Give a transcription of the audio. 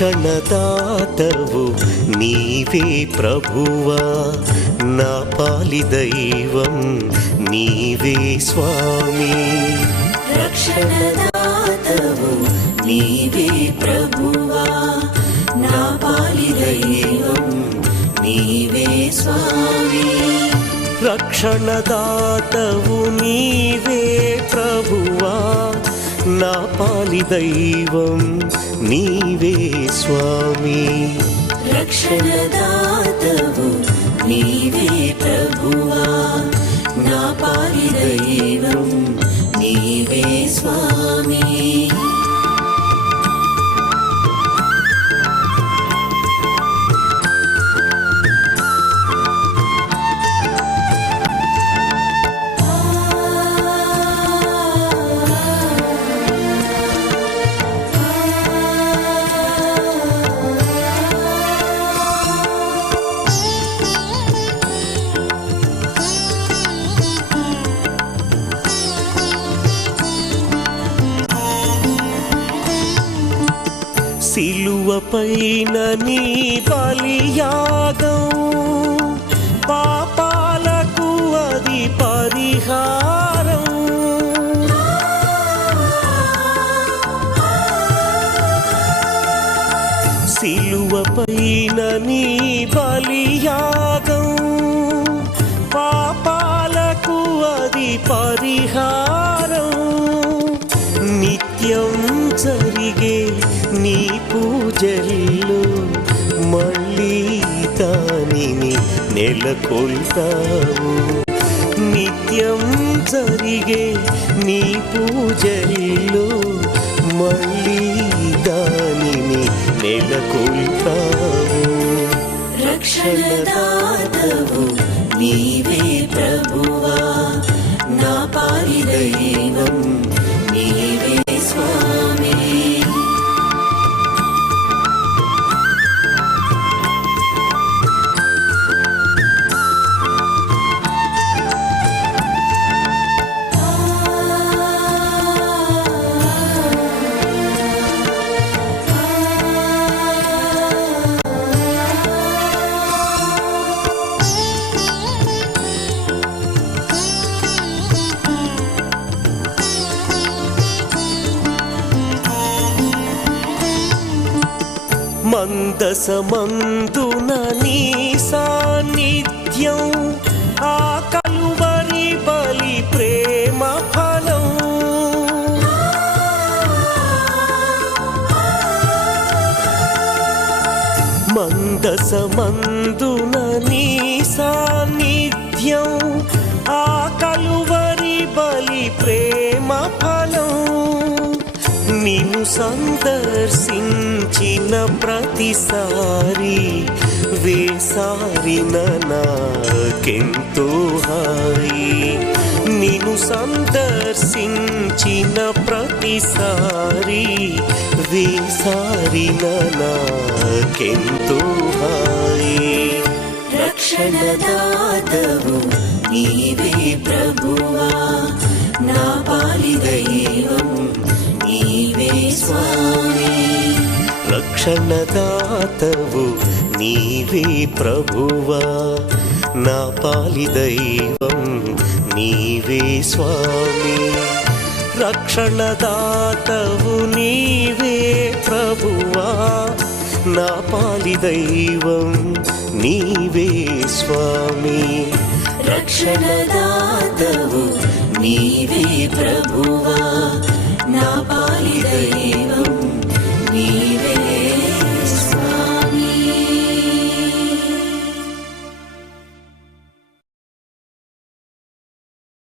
రక్షణదాతవు నీవే ప్రభువా, నా పాలి దైవం నీవే స్వామి. రక్షణదాతవు నీవే ప్రభువా, నా పాలి దైవం నీవే స్వామి. రక్షణదాతవు నీవే ప్రభువా, నా పాలి దైవం నీవే స్వామి. రక్షణదాతవు నీవే ప్రభువా, నా పాలి దైవం నీవే స్వామి. సిలువపైన నీ బలియాగం, పాపాలకు అది పరిహారం. సిలువపైన నీ బలియాగం, పాపాలకు అది పరిహారం. నిత్యం జరిగే నీ పూజల్లో మళ్ళీ దానిని నెలకొల్తావు. నిత్యం జరిగే నీ పూజల్లో మళ్ళీ దానిని నెలకొల్తావు. రక్షణదాతవు నీవే ప్రభువా, నా పాలి దైవం నీవే స్వామి. మందసమందున నీ సాన్నిధ్యం, ఆ కలువరి బలి ప్రేమ ఫలం. మందసమందున నీ సాన్నిధ్యం, ఆ కలువరి బలి ప్రేమ ఫలం. నిన్ను సందర్శించిన ప్రతిసారి వేసారిన నాకెంతో హాయి. నిన్ను సందర్శించిన ప్రతిసారి వేసారిన నాకెంతో హాయి. రక్షణదాతవు నీవే ప్రభువా, నా పాలి దైవం నీవే స్వామి. రక్షణదాతవు నీవే ప్రభువా, నా పాలి దైవం నీవే స్వామి. రక్షణదాతవు నీవే ప్రభువా, నా పాలి దైవం నీవే స్వామి. రక్షణదాతవు నీవే ప్రభువా, నా పాలి దైవం